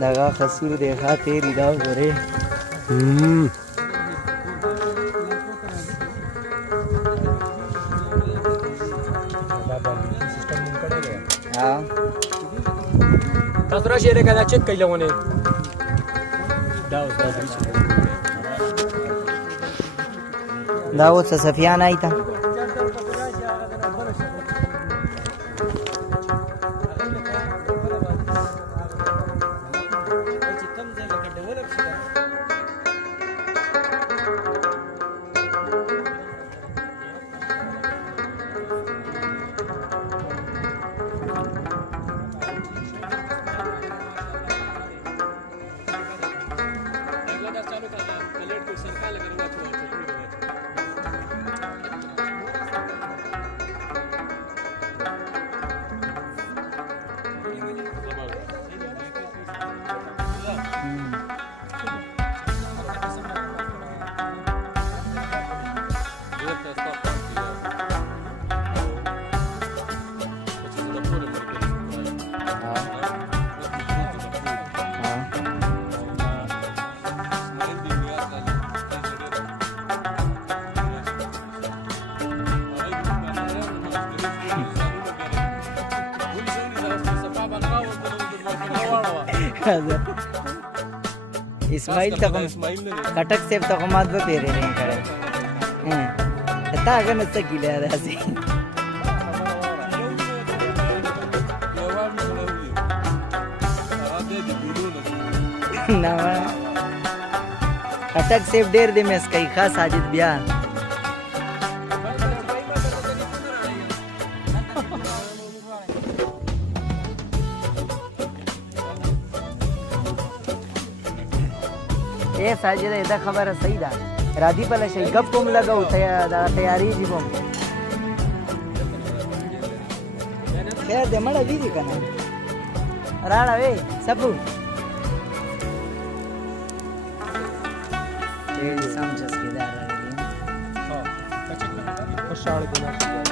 دغه خسور دی ښه تېرې دا وګورې تاسو راشئ لکه دا چک کوي لغونې دا اوس صفیان آی ته اسماعیل ته کټک صاحب ته ما دوه پیرې نه کړې تا هغه نه څه کیله راځي نه کټک صاحب ډېر دې مس کوي خاص ساجد بیا اے ساجد دا خبره صحیح ده رادی په لشي غب کوم لګاو دا تیاری دی کوم خیر دې مړه دي کنه راړه وې سبو دې سمجھس کې دا راړي ها کچ خوشاله ګنا